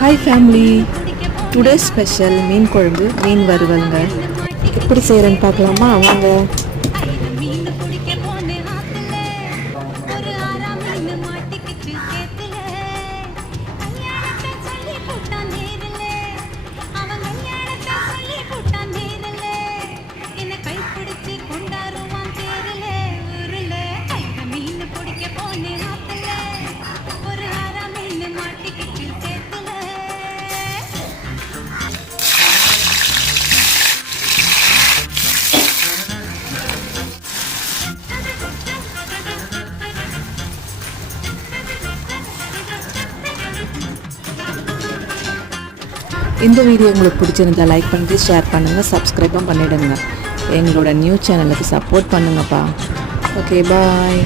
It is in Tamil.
ஹாய் ஃபேமிலி, டுடே ஸ்பெஷல் மீன் குழம்பு, மீன் வறுவலுங்க. எப்படி செய்கிறேன்னு பார்க்கலாமா? வாங்க. இந்த வீடியோ உங்களுக்கு பிடிச்சிருந்தா லைக் பண்ணி ஷேர் பண்ணுங்கள், சப்ஸ்கிரைபும் பண்ணிவிடுங்க. எங்களோட நியூ சேனலுக்கு சப்போர்ட் பண்ணுங்கப்பா. ஓகே, பாய்.